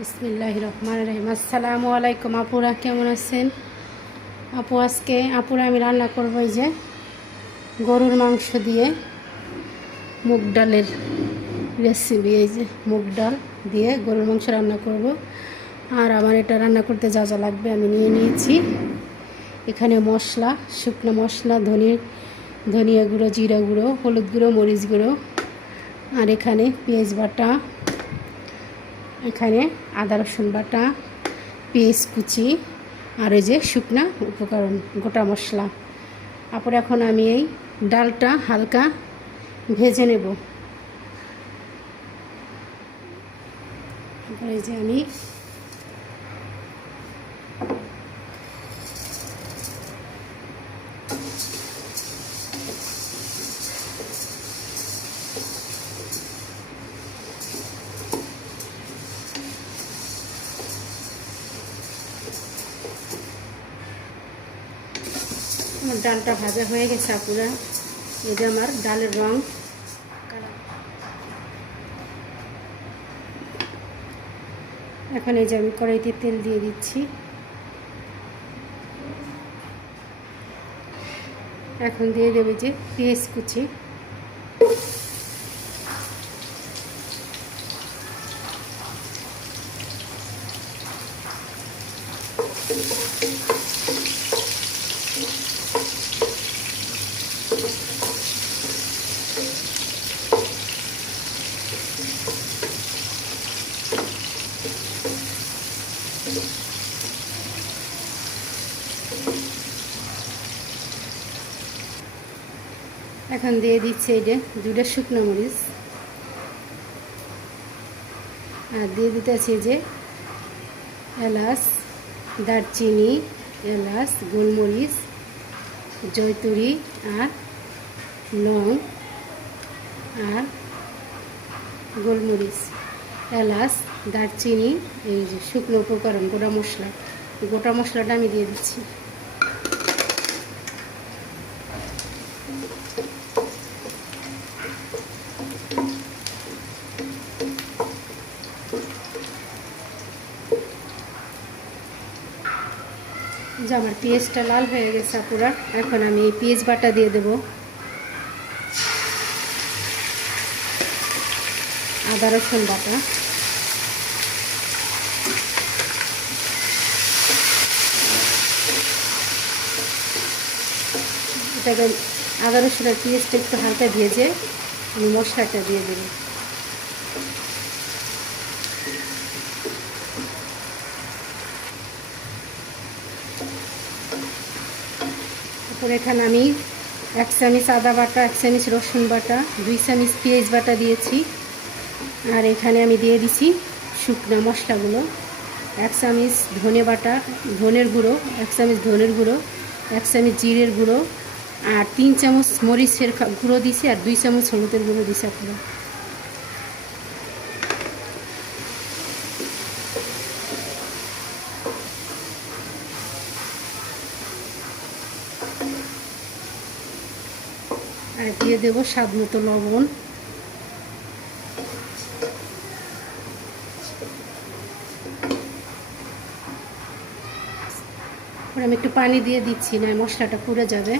বিসমিল্লাহির রহমানির রহিম। আসসালামু আলাইকুম আপুরা, কেমন আছেন? আপু আজকে আমি রান্না করব এই যে গরুর মাংস দিয়ে মুগ ডালের রেসিপি। এই যে মুগ ডাল দিয়ে গরুর মাংস রান্না করব। আর আমার এটা রান্না করতে যা যা লাগবে আমি নিয়ে নিয়েছি। এখানে মশলা, শুকনো মশলা, ধনিয়া গুঁড়ো, জিরা গুঁড়ো, হলুদ গুঁড়ো, মরিচ গুঁড়ো, আর এখানে পেঁয়াজ বাটা, এখানে আদা রসুন বাটা, পেঁয়াজ কুচি, আর এই যে শুকনা উপকরণ গোটা মশলা। তারপর এখন আমি এই ডালটা হালকা ভেজে নেব। তারপরে এই যে আমি আমার ডালটা ভাজা হয়ে গেছে আপুরা। এই যে আমার ডালের রং। এখন এই যে আমি কড়াইতে তেল দিয়ে দিচ্ছি। এখন দিয়ে দেবে যে পেঁয়াজ কুচি, এখন দিয়ে দিচ্ছি এই যে 2টা শুকনো মরিচ, আর দিয়ে দিতেছি যে এলাচ, দারচিনি, এলাচ, গোলমরিচ, জয়তুরি, আর লং, আর গোলমরিচ, এলাচ, দারচিনি, এই যে শুকনো উপকরণ গোটা মশলাটা আমি দিয়ে দিচ্ছি। যে আমার পেঁয়াজটা লাল হয়ে গেছে পুরা। এখন আমি এই পেঁয়াজ বাটা দিয়ে দেব, আদা রসুন বাটা, এটাকে আদা রসুন আর পেঁয়াজটা একটু হালকা ভেজে আমি মশলাটা দিয়ে দেব। তারপর এখানে আমি 1 চামচ আদা বাটা, 1 চামচ রসুন বাটা, 2 চামচ পেঁয়াজ বাটা দিয়েছি। আর এখানে আমি দিয়ে দিচ্ছি শুকনো মশলাগুলো। 1 চামচ ধনে বাটা, ধনের গুঁড়ো, 1 চামচ ধনের গুঁড়ো, 1 চামচ জিরের গুঁড়ো, আর 3 চামচ মরিচের গুঁড়ো দিছি, আর 2 চামচ হলুদের গুঁড়ো দিছি আপনারা। আর দিয়ে দেবো স্বাদ মতো লবণ। আমি একটু পানি দিয়ে দিচ্ছি, না মশলাটা পুড়ে যাবে।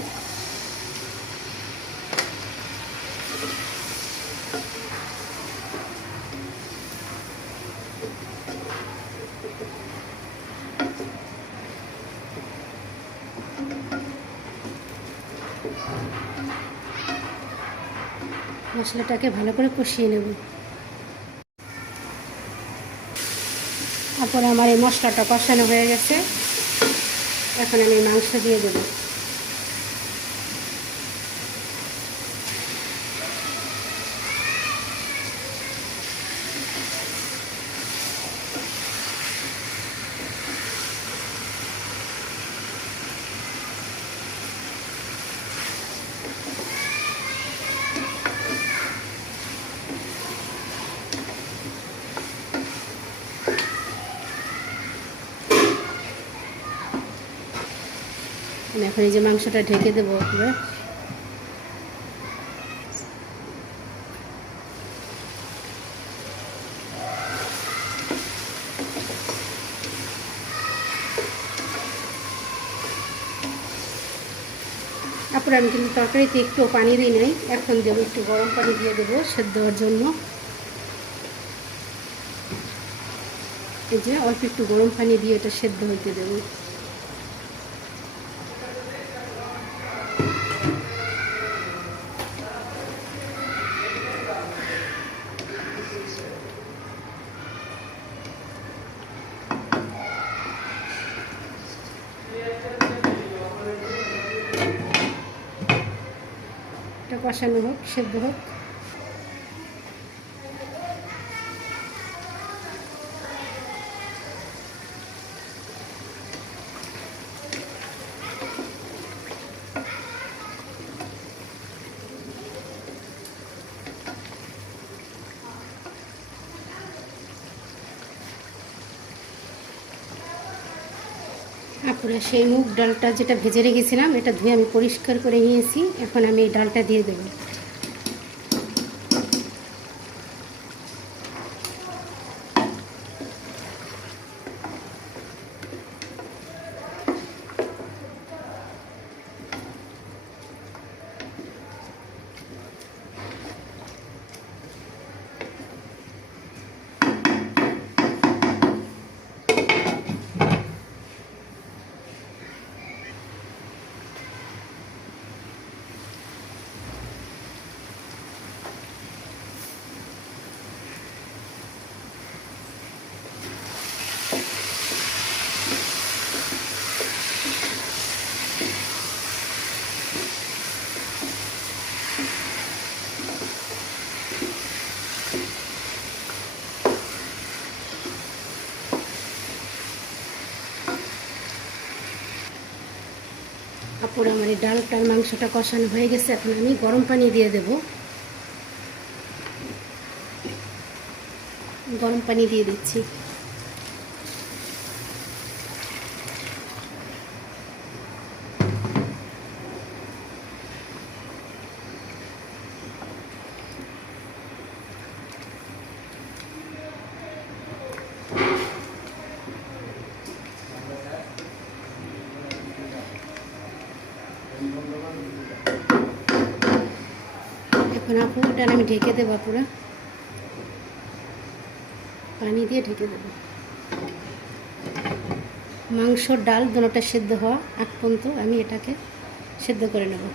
মশলাটাকে ভালো করে কষিয়ে নেব। তারপরে আমার এই মশলাটা কষানো হয়ে গেছে। এখন আমি মাংস দিয়ে দেব। এখন এই যে মাংসটা ঢেকে দেবো পুরো। আপুরা আমি কিন্তু তরকারিতে একটু পানি দিই নাই, এখন দেবো একটু গরম পানি দিয়ে দেবো সেদ্ধ হওয়ার জন্য। এই যে অল্প একটু গরম পানি দিয়ে এটা সেদ্ধ হইতে দেবো। এটা কষানো হোক, সেদ্ধ হোক। আপুরা সেই মুগ ডালটা যেটা ভেজে রেখেছিলাম এটা ধুয়ে আমি পরিষ্কার করে নিয়েছি, এখন আমি এই ডালটা দিয়ে দেবো। আপুরা আমার এই ডালটার মাংসটা কষানো হয়ে গেছে, এখন আমি গরম পানি দিয়ে দেব। গরম পানি দিয়ে দিচ্ছি। এখন আপু ডাল আমি ঢেকে দেবো, পুরো পানি দিয়ে ঢেকে দেবো। মাংসর ডাল দুটোটা সেদ্ধ হওয়া আগ পর্যন্ত আমি এটাকে সেদ্ধ করে নেব।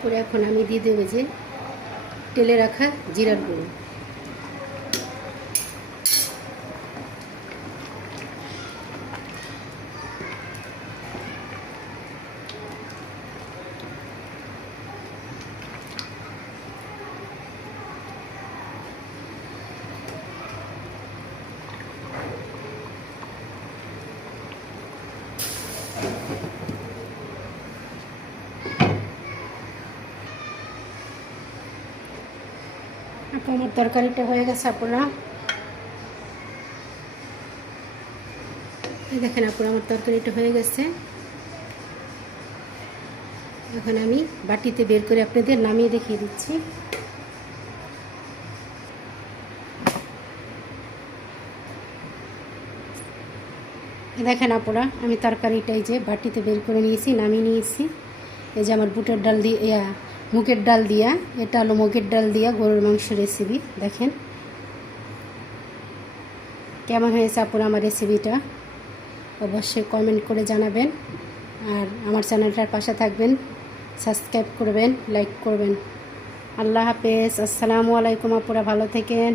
তারপরে এখন আমি দিয়ে দেবো যে তেলে রাখা জিরার গুঁড়ো। আমার তরকারিটা হয়ে গেছে আপনারা দেখেন। আপনারা আমার তরকারিটা হয়ে গেছে, এখন আমি বাটিতে বের করে আপনাদের নামিয়ে দেখিয়ে দিচ্ছি। দেখেন আপনারা আমি তরকারিটাই যে বাটিতে বের করে নিয়েছি, নামিয়ে নিয়েছি। এই যে আমার বুটের ডাল দিয়ে মুগের ডাল দিয়া, এটা হলো মুগের ডাল দিয়া গরুর মাংস রেসিপি। দেখেন কেমন হয়েছে আপনারা আমার রেসিপিটা, অবশ্যই কমেন্ট করে জানাবেন। আর আমার চ্যানেলটার পাশে থাকবেন, সাবস্ক্রাইব করবেন, লাইক করবেন। আল্লাহ হাফেজ, আসসালামু আলাইকুম। আপনারা ভালো থাকেন।